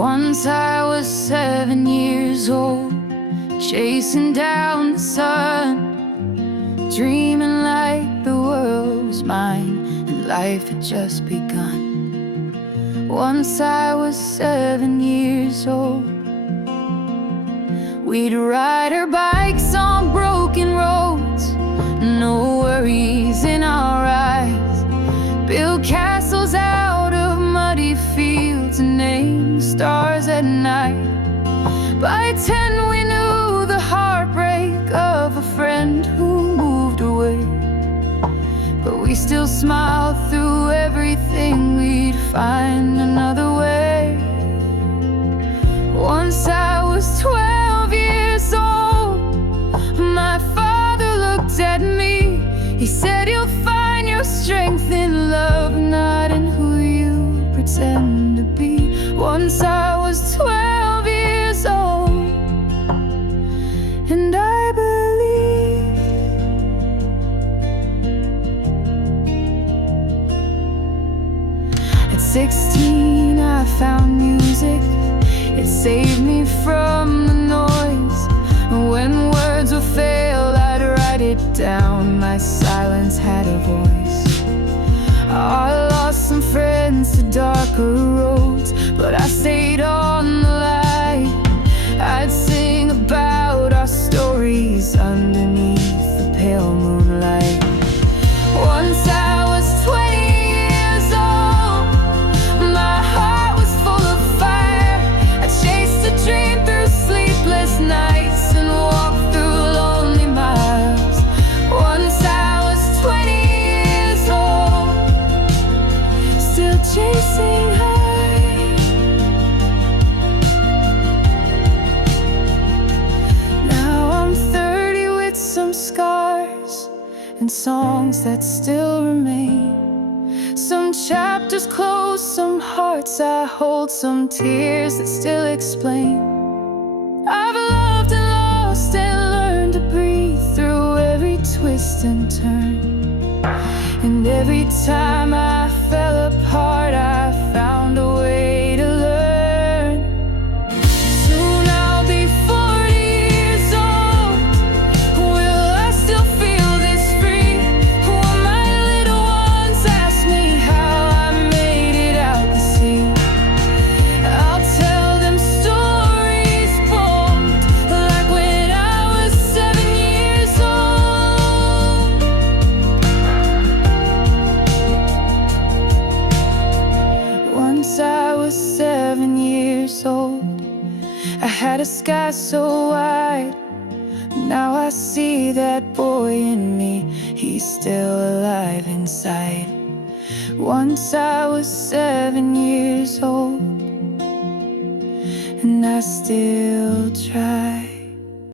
Once I was 7 years old, chasing down the sun, dreaming like the world was mine and life had just begun. Once I was 7 years old, we'd ride our bikes on broken roads, no worries in our eyes, build castles out of muddy fields and name the stars at night. By 10 we knew the heartbreak of a friend who moved away, but we still smiled through everything. We'd find another way. Once I was 12 years old, my father looked at me. He said, "You'll find your strength in love, not in who you pretend to be." Once I was 12 years old, and I believed. At 16 I found music. It saved me from the noise. When words would fail, I'd write it down. My silence had a voice. I lost some friends to darker roads, but I stayed on the line. I'd sing about our stories underneath the pale moonlight. Once I was 20 years old, my heart was full of fire. I chased a dream through sleepless nights and walked through lonely miles. Once I was 20 years old, still chasing high. Now I'm 30 with some scars and songs that still remain. Some chapters close, some hearts I hold, some tears that still explain. I've loved and lost and learned to breathe through every twist and turn. And every time I fell apart, I found a way to learn. Soon I'll be 40 years old. Will I still feel this free? Will my little ones ask me how I made it out the sea? I'll tell them stories bold, like when I was 7 years old. Once I was 7 years old, I had a sky so wide. Now I see that boy in me, he's still alive inside. Once I was 7 years old, and I still try.